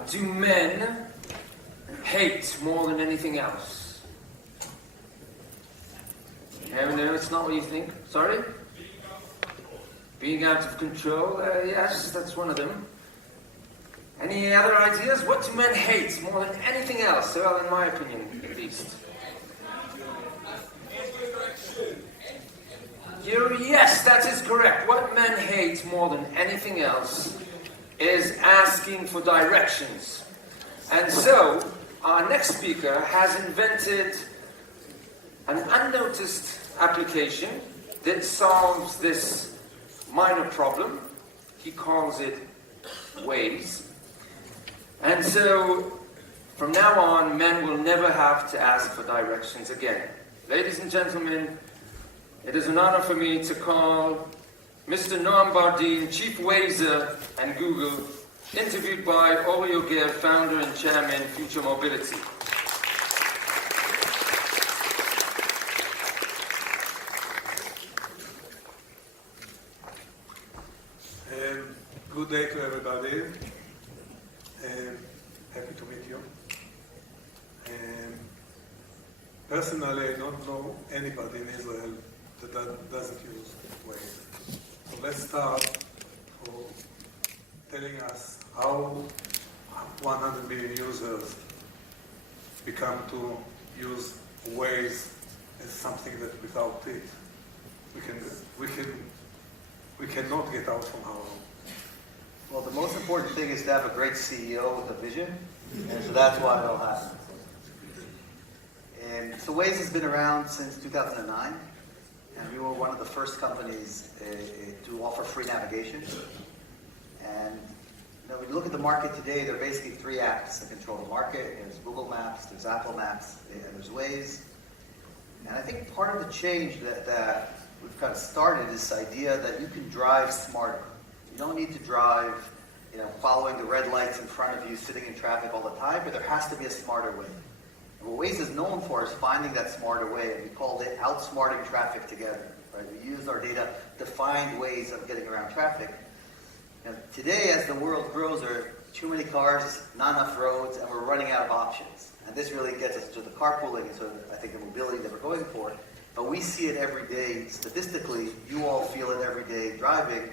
What do men hate more than anything else? No, it's not what you think. Sorry? Being out of control? Yes, that's one of them. Any other ideas? What do men hate more than anything else? Well, in my opinion, at least. Yes, that is correct. What men hate more than anything else is asking for directions. And so, our next speaker has invented an unnoticed application that solves this minor problem. He calls it Waze. And so, from now on, men will never have to ask for directions again. Ladies and gentlemen, it is an honor for me to call Mr. Noam Bardin, Chief Wazer and Google, interviewed by Ori Yogev, founder and chairman, Future Mobility. Good day to everybody. Happy to meet you. Personally, I don't know anybody in Israel that doesn't use Waze. So let's start for telling us how 100 million users become to use Waze as something that without it we cannot get out from our home. Well, the most important thing is to have a great CEO with a vision, and so that's why it'll happen. And so Waze has been around since 2009, and we were one of the first companies to offer free navigation. And when you look at the market today, there are basically three apps that control the market. There's Google Maps, there's Apple Maps, and there's Waze. And I think part of the change that we've kind of started is this idea that you can drive smarter. You don't need to drive, following the red lights in front of you, sitting in traffic all the time, but there has to be a smarter way. And what Waze is known for is finding that smarter way, and we called it outsmarting traffic together. Right? We used our data to find ways of getting around traffic. Now, today, as the world grows, there are too many cars, not enough roads, and we're running out of options. And this really gets us to the carpooling and so I think the mobility that we're going for. But we see it every day. Statistically, you all feel it every day driving.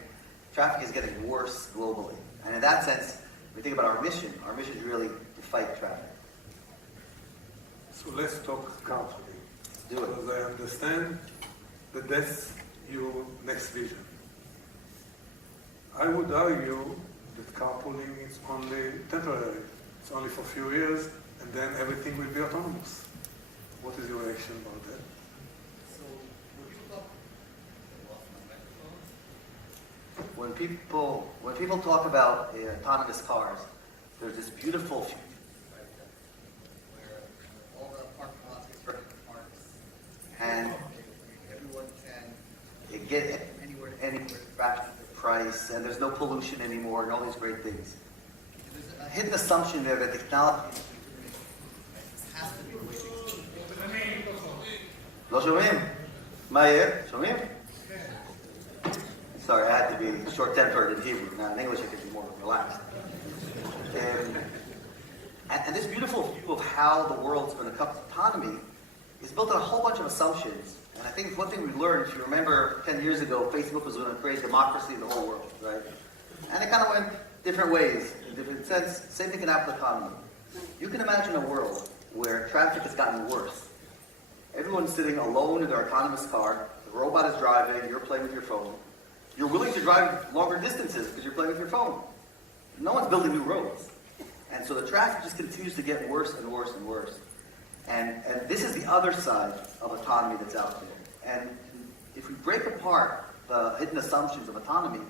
Traffic is getting worse globally. And in that sense, when we think about our mission is really to fight traffic. So let's talk carpooling. Do it. Because I understand that that's your next vision. I would argue that carpooling is only temporary. It's only for a few years, and then everything will be autonomous. What is your reaction about that? When people talk about autonomous cars, there's this beautiful future where all the parking lots get turned into parks, and everyone can get anywhere fraction of the price, and there's no pollution anymore, and all these great things. There's a hidden assumption there that technology has to be a way. לא שומעים? מה יהיה? שומעים? Sorry, I had to be short-tempered in Hebrew. Now in English, I can be more relaxed. And this beautiful view of how the world's going to come to autonomy is built on a whole bunch of assumptions. And I think one thing we learned, if you remember 10 years ago, Facebook was going to create democracy in the whole world, right? And it kind of went different ways, in different sense. Same thing can happen with autonomy. You can imagine a world where traffic has gotten worse. Everyone's sitting alone in their autonomous car. The robot is driving. You're playing with your phone. You're willing to drive longer distances because you're playing with your phone. No one's building new roads. And so the traffic just continues to get worse and worse and worse. And this is the other side of autonomy that's out there. And if we break apart the hidden assumptions of autonomy,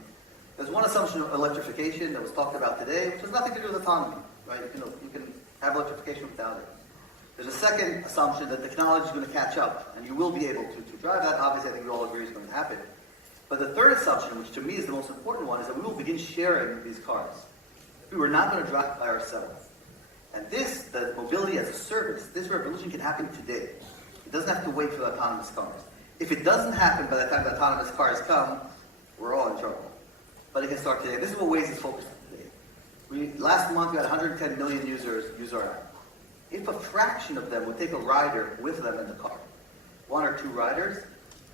there's one assumption of electrification that was talked about today, which has nothing to do with autonomy. Right? You can have electrification without it. There's a second assumption that technology is going to catch up, and you will be able to drive that. Obviously, I think we all agree is going to happen. But the third assumption, which to me is the most important one, is that we will begin sharing these cars. We were not going to drive by ourselves. And the mobility as a service, this revolution can happen today. It doesn't have to wait for the autonomous cars. If it doesn't happen by the time the autonomous cars come, we're all in trouble. But it can start today. This is what Waze is focused on today. Last month we had 110 million users use our app. If a fraction of them would take a rider with them in the car, 1 or 2 riders,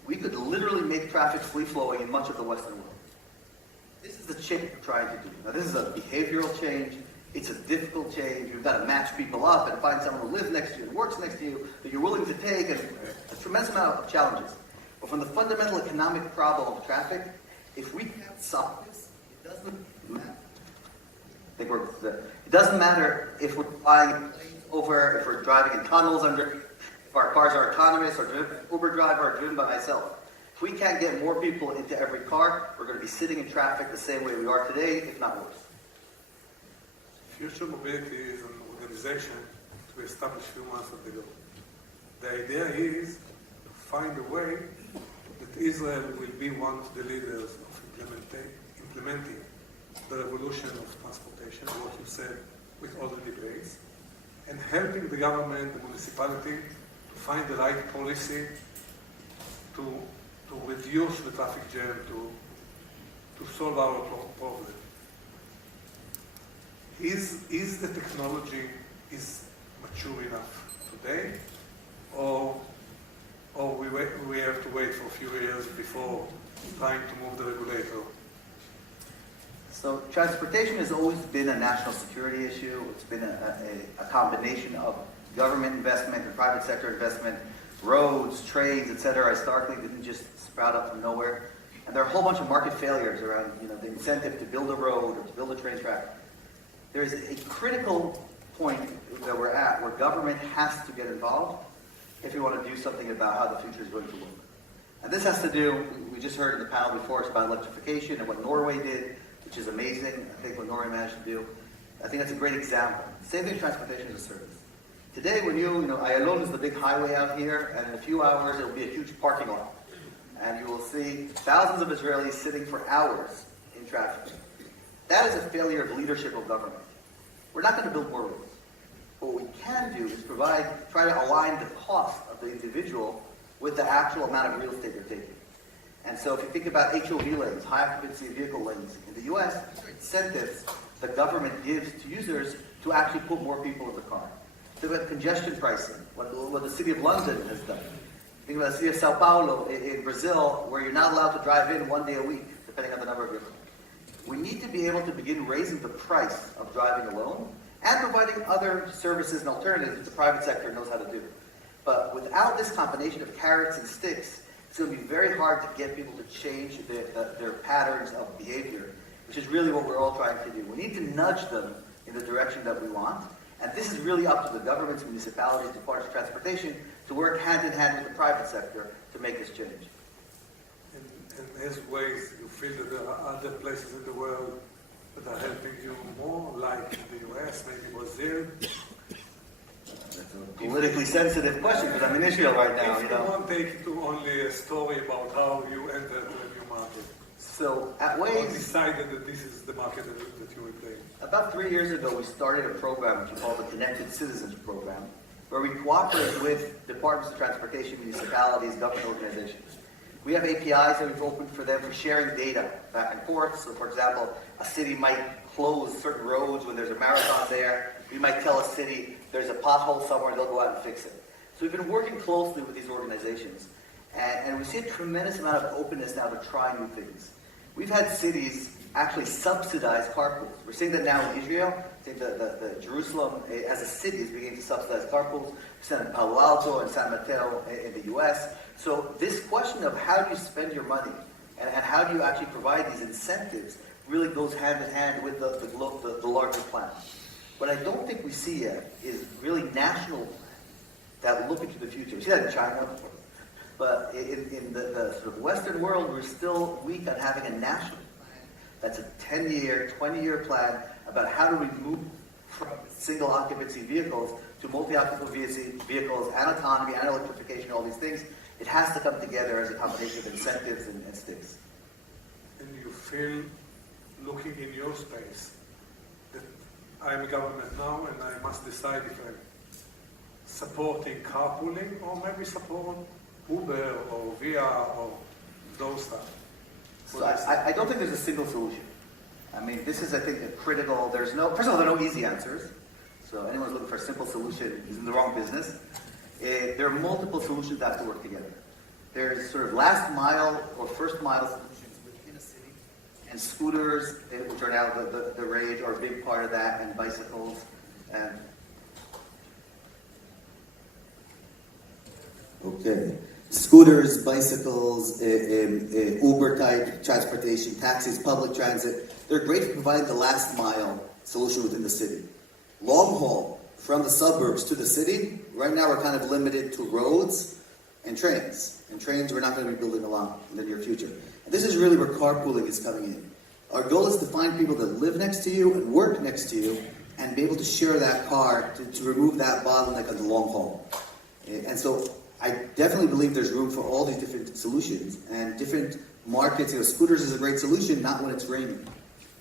we could literally make traffic free-flowing in much of the Western world. This is the change we're trying to do. Now this is a behavioral change. It's a difficult change. You've got to match people up and find someone who lives next to you and works next to you that you're willing to take, and a tremendous amount of challenges. But from the fundamental economic problem of traffic, if we can't solve this, it doesn't matter. It doesn't matter if we're flying planes over, if we're driving in tunnels under, if our cars are autonomous or Uber driver or driven by myself. If we can't get more people into every car, we're going to be sitting in traffic the same way we are today, if not worse. Future Mobility is an organization we established a few months ago. The idea is to find a way that Israel will be one of the leaders of implementing the revolution of transportation, what you said with all the debates, and helping the government, the municipality, to find the right policy to reduce the traffic jam, to solve our problem. Is the technology mature enough today, or we have to wait for a few years before trying to move the regulator? So transportation has always been a national security issue. It's been a combination of government investment and private sector investment. Roads, trains, etc. historically didn't just sprout up from nowhere. And there are a whole bunch of market failures around the incentive to build a road or to build a train track. There is a critical point that we're at where government has to get involved if we want to do something about how the future is going to look. And this has to do, we just heard in the panel before us about electrification and what Norway did, which is amazing. I think what Norway managed to do. I think that's a great example. Same thing, transportation as a service. Today, when iLLiA is the big highway out here, and in a few hours it will be a huge parking lot. And you will see thousands of Israelis sitting for hours in traffic. That is a failure of leadership of government. We're not going to build more roads. What we can do is try to align the cost of the individual with the actual amount of real estate they're taking. And so if you think about HOV lanes, high occupancy vehicle lanes, in the US, incentives the government gives to users to actually put more people in the car. Think about congestion pricing, what the city of London has done. Think about the city of Sao Paulo in Brazil, where you're not allowed to drive in 1 day a week, depending on the number of vehicles. We need to be able to begin raising the price of driving alone and providing other services and alternatives that the private sector knows how to do. But without this combination of carrots and sticks, it's going to be very hard to get people to change their patterns of behavior, which is really what we're all trying to do. We need to nudge them in the direction that we want, and this is really up to the governments, municipalities, departments of transportation to work hand in hand with the private sector to make this change. And as ways, you feel that there are other places in the world that are helping you more, like in the US, maybe Wazer? That's a politically sensitive question, because I'm in Israel right now. If you won't take it to only a story about how you entered a new market. So at Or Waze, decided that this is the market that you will play. about 3 years ago, we started a program which we call the Connected Citizens Program, where we cooperate with departments of transportation, municipalities, government organizations. We have APIs that we've opened for them for sharing data back and forth. So for example, a city might close certain roads when there's a marathon there. We might tell a city there's a pothole somewhere, they'll go out and fix it. So we've been working closely with these organizations. And we see a tremendous amount of openness now to try new things. We've had cities actually subsidize carpools. We're seeing that now in Israel. I think the Jerusalem as a city is beginning to subsidize carpools. We've seen it in Palo Alto and San Mateo in the US. So this question of how do you spend your money and how do you actually provide these incentives really goes hand in hand with the larger plan. What I don't think we see yet is really national plans that look into the future. We see that in China, but in the sort of Western world, we're still weak on having a national plan that's a 10-year, 20-year plan about how do we move from single occupancy vehicles to multi-occupancy vehicles and autonomy and electrification, all these things. It has to come together as a combination of incentives and sticks. And you feel, looking in your space, that I'm a government now and I must decide if I'm supporting carpooling or maybe support Uber or Via or those stuff. So I don't think there's a single solution. I mean, this is, I think, a critical, first of all, there are no easy answers. So anyone who's looking for a simple solution is in the wrong business. There are multiple solutions that have to work together. There's sort of last mile or first mile solutions within a city, and scooters, which are now the rage, are a big part of that, and bicycles. And okay. Scooters, bicycles, Uber-type transportation, taxis, public transit, they're great for providing the last mile solution within the city. Long haul, from the suburbs to the city, right now we're kind of limited to roads and trains. And trains we're not going to be building a lot in the near future. And this is really where carpooling is coming in. Our goal is to find people that live next to you and work next to you and be able to share that car to remove that bottleneck on the long haul. And so I definitely believe there's room for all these different solutions and different markets. Scooters is a great solution, not when it's raining,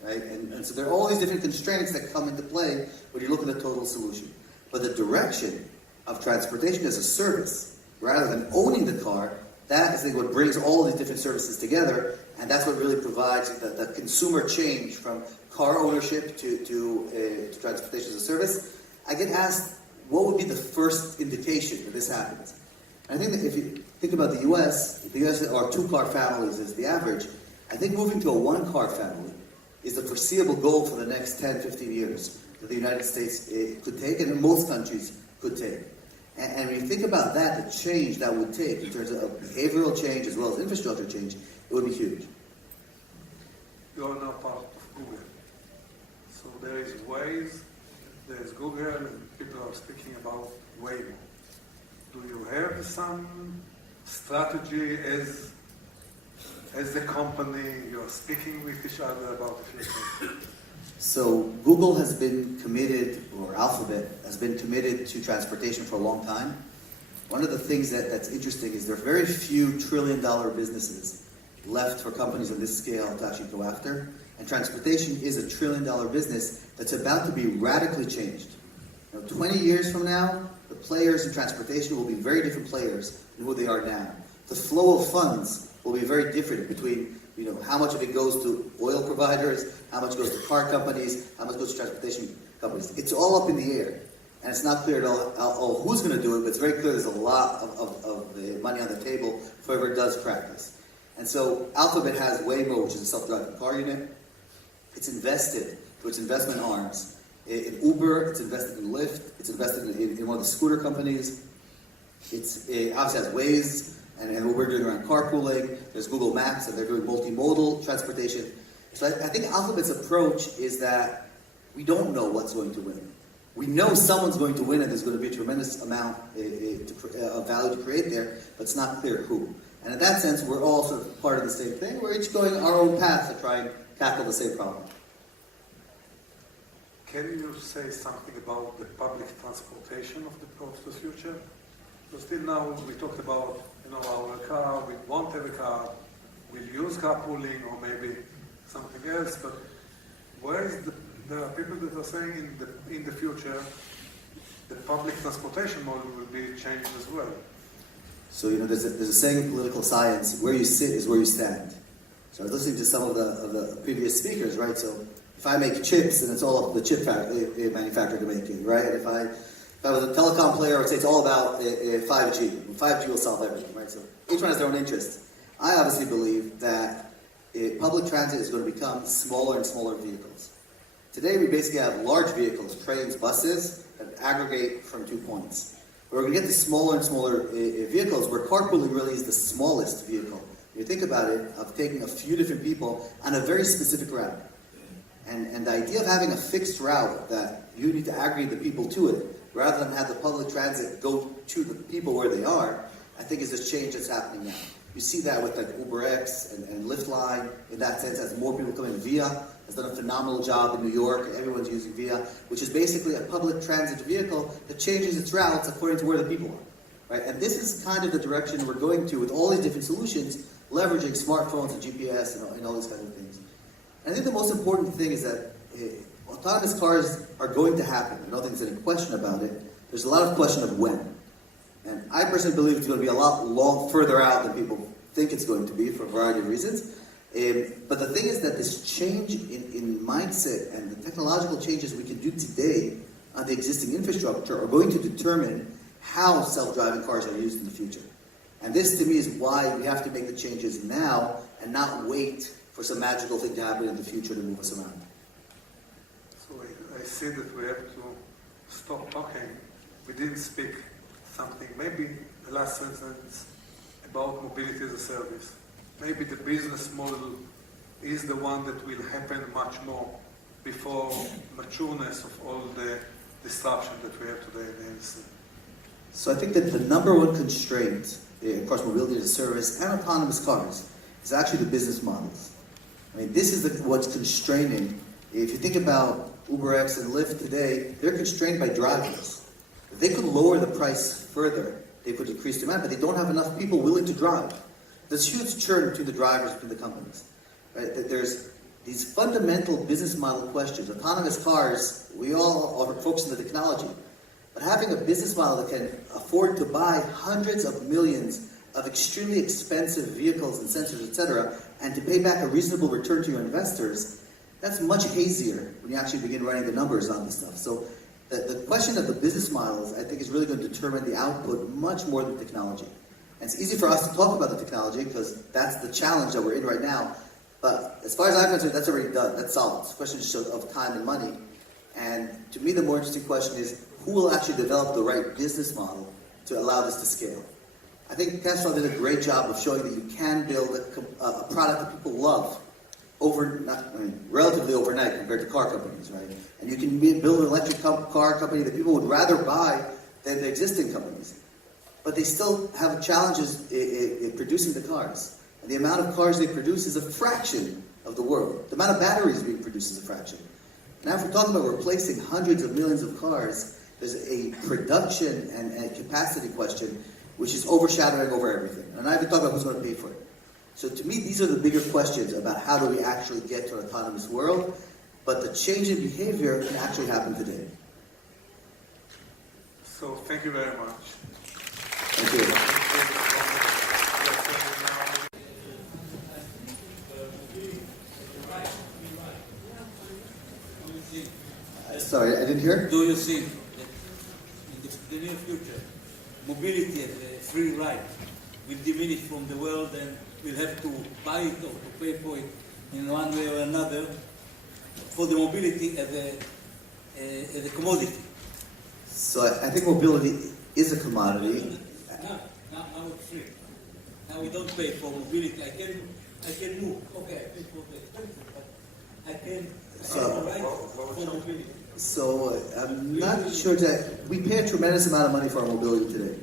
right? And so there are all these different constraints that come into play when you look at the total solution. But the direction of transportation as a service, rather than owning the car, that is what brings all these different services together, and that's what really provides the consumer change from car ownership to transportation as a service. I get asked, what would be the first indication that this happens? I think that if you think about the U.S. are two-car families as the average. I think moving to a one-car family is the foreseeable goal for the next 10, 15 years that the United States could take, and most countries could take. And when you think about that, the change that would take in terms of behavioral change as well as infrastructure change, it would be huge. You are now part of Google. So there is Waze, there is Google, and people are speaking about Waymo. Do you have some strategy as the company, you are speaking with each other about the future? So Google has been committed, or Alphabet has been committed to transportation for a long time. One of the things that's interesting is there are very few trillion-dollar businesses left for companies of this scale to actually go after. And transportation is a trillion-dollar business that's about to be radically changed. 20 years from now, the players in transportation will be very different players than who they are now. The flow of funds will be very different between how much of it goes to oil providers, how much goes to car companies, how much goes to transportation companies. It's all up in the air. And it's not clear at all who's going to do it, but it's very clear there's a lot of money on the table for whoever does practice. And so Alphabet has Waymo, which is a self-driving car unit. It's invested through its investment arms in Uber, it's invested in Lyft, it's invested in one of the scooter companies. It obviously has Waze, and what we're doing around carpooling. There's Google Maps, and they're doing multimodal transportation. So I think Alphabet's approach is that we don't know what's going to win. We know someone's going to win, and there's going to be a tremendous amount of value to create there, but it's not clear who. And in that sense, we're all sort of part of the same thing. We're each going our own path to try and tackle the same problem. Can you say something about the public transportation of the future? So still now we talked about our car, we won't have a car, we'll use carpooling or maybe something else, but there are people that are saying in the future the public transportation model will be changed as well. So there's a saying in political science: where you sit is where you stand. So I was listening to some of the previous speakers, right? So if I make chips, and it's all up to the chip manufacturer to make it, right? And if I was a telecom player, I would say it's all about 5G. 5G will solve everything, right? So each one has their own interests. I obviously believe that public transit is going to become smaller and smaller vehicles. Today we basically have large vehicles, trains, buses, that aggregate from 2 points. But we're going to get to smaller and smaller vehicles where carpooling really is the smallest vehicle. If you think about it, of taking a few different people on a very specific route. And the idea of having a fixed route that you need to aggregate the people to it, rather than have the public transit go to the people where they are, I think is a change that's happening now. You see that with like UberX and Lyft Line, in that sense, as more people come in. Via has done a phenomenal job in New York. Everyone's using Via, which is basically a public transit vehicle that changes its routes according to where the people are. Right? And this is kind of the direction we're going to with all these different solutions, leveraging smartphones and GPS and all these kinds of things. And I think the most important thing is that autonomous cars are going to happen. I don't think there's any question about it. There's a lot of question of when. And I personally believe it's going to be a lot further out than people think it's going to be for a variety of reasons. But the thing is that this change in mindset and the technological changes we can do today on the existing infrastructure are going to determine how self-driving cars are used in the future. And this, to me, is why we have to make the changes now and not wait for some magical thing to happen in the future to move us around. So I see that we have to stop talking. We didn't speak something, maybe the last sentence about mobility as a service. Maybe the business model is the one that will happen much more before matureness of all the disruption that we have today in the industry. So I think that the number one constraint, of course, mobility as a service and autonomous cars, is actually the business models. I mean, this is what's constraining. If you think about UberX and Lyft today, they're constrained by drivers. If they could lower the price further, they could increase demand, but they don't have enough people willing to drive. There's huge churn between the drivers, between the companies. Right? There's these fundamental business model questions. Autonomous cars, we all are focused on the technology. But having a business model that can afford to buy hundreds of millions of extremely expensive vehicles and sensors, etc., and to pay back a reasonable return to your investors, that's much hazier when you actually begin running the numbers on this stuff. So the question of the business models, I think, is really going to determine the output much more than technology. And it's easy for us to talk about the technology because that's the challenge that we're in right now. But as far as I'm concerned, that's already done. That's solved. It's a question of time and money. And to me, the more interesting question is, who will actually develop the right business model to allow this to scale? I think Tesla did a great job of showing that you can build a product that people love relatively overnight compared to car companies, right? And you can build an electric car company that people would rather buy than the existing companies. But they still have challenges in producing the cars. And the amount of cars they produce is a fraction of the world. The amount of batteries being produced is a fraction. Now if we're talking about replacing hundreds of millions of cars, there's a production and capacity question which is overshadowing over everything. And I haven't talked about who's going to pay for it. So to me, these are the bigger questions about how do we actually get to an autonomous world, but the change in behavior can actually happen today. So thank you very much. Thank you. Sorry, I didn't hear. Do you think that in the near future, mobility as a free ride will diminish from the world and we'll have to buy it or to pay for it in one way or another for the mobility as a commodity? So I think mobility is a commodity. Now it's free. Now we don't pay for mobility. I can move. Okay, I pay for the expenses, but I can ride for mobility. So I'm not sure that we pay a tremendous amount of money for our mobility today.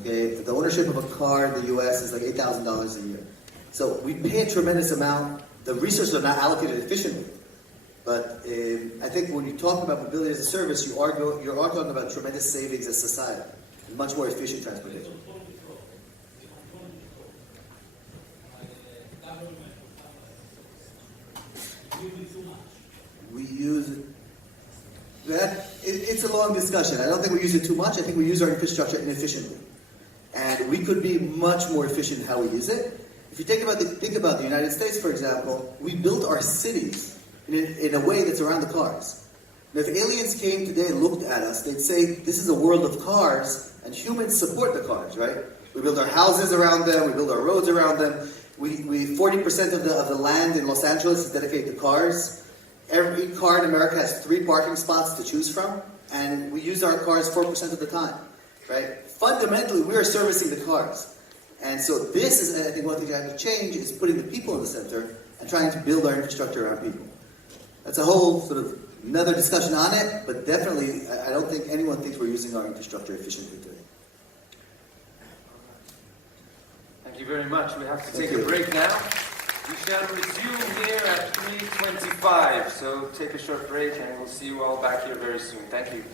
Okay, the ownership of a car in the U.S. is like $8,000 a year. So we pay a tremendous amount. The resources are not allocated efficiently. But I think when you talk about mobility as a service, you are talking about tremendous savings as society, and much more efficient transportation. We use it. It's a long discussion. I don't think we use it too much. I think we use our infrastructure inefficiently. And we could be much more efficient in how we use it. If you think about the United States, for example, we built our cities in a way that's around the cars. Now, if aliens came today and looked at us, they'd say, this is a world of cars, and humans support the cars, right? We build our houses around them, we build our roads around them. 40% of the land in Los Angeles is dedicated to cars. Every car in America has 3 parking spots to choose from, and we use our cars 4% of the time, right? Fundamentally, we are servicing the cars. And so this is, I think, one thing that has to change is putting the people in the center and trying to build our infrastructure around people. That's a whole sort of another discussion on it, but definitely, I don't think anyone thinks we're using our infrastructure efficiently today. Thank you very much. We have to take a break now. We shall resume here at 3:25. So take a short break and we'll see you all back here very soon. Thank you.